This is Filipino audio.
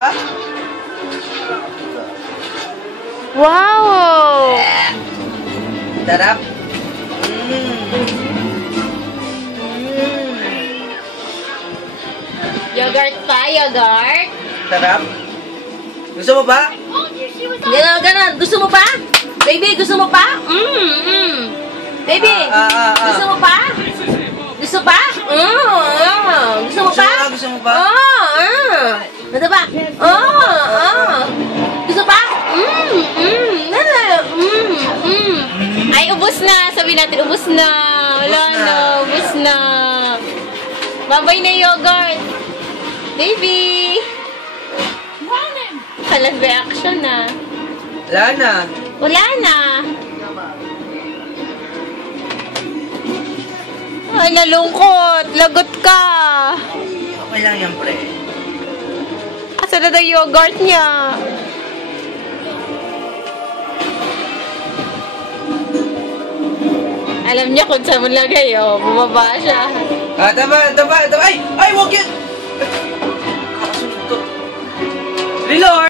Wow! Sarap. Yogurt pa, yogurt. Sarap. Gusto mo ba? Ganon. Gusto mo pa? Baby, gusto mo pa? Baby, gusto mo pa? Gusto pa? Gusto mo pa? Gusto mo ba? Gusto pa? Gusto pa? Ay, ubos na. Sabi natin, ubos na. Wala na, ubos na. Babay na yogurt. Baby. Kalang reaction na. Wala na. Wala na. Ay, nalungkot. Lagot ka. Okay lang yan, pre. Asa na daw yogurt niya? Alam niya kung saan mo lagay, oh. Bumaba siya. Taba. Ay!